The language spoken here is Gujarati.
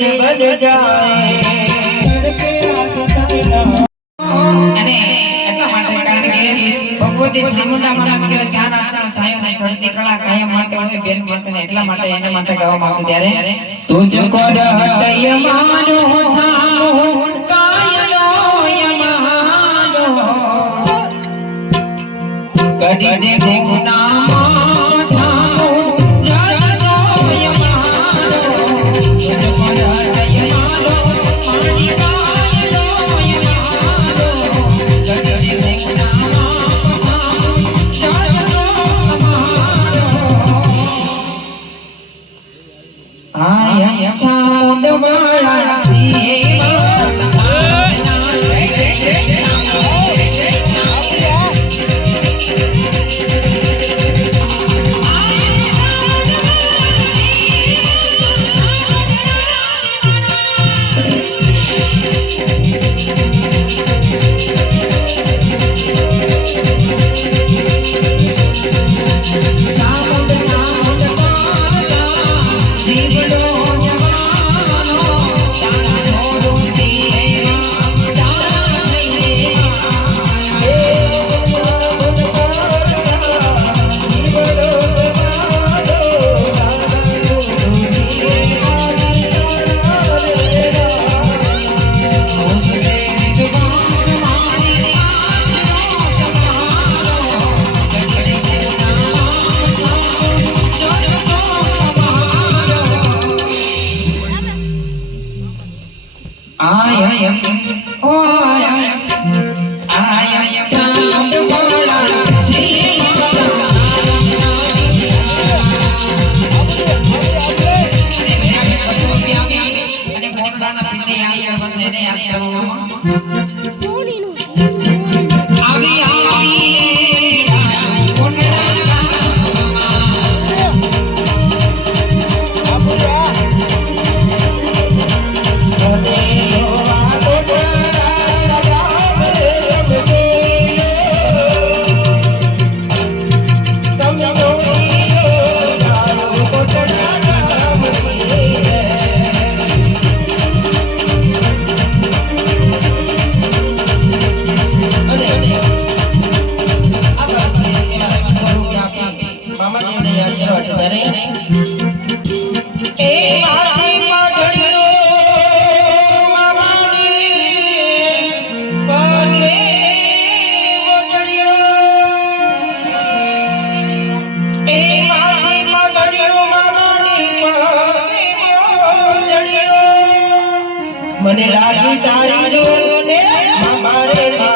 બન જાય ત્યારે તુજ કાયલો દે ગુના તુજકો રહતય માનો મને લાગી તારી ડોલ ને મામા રે મામા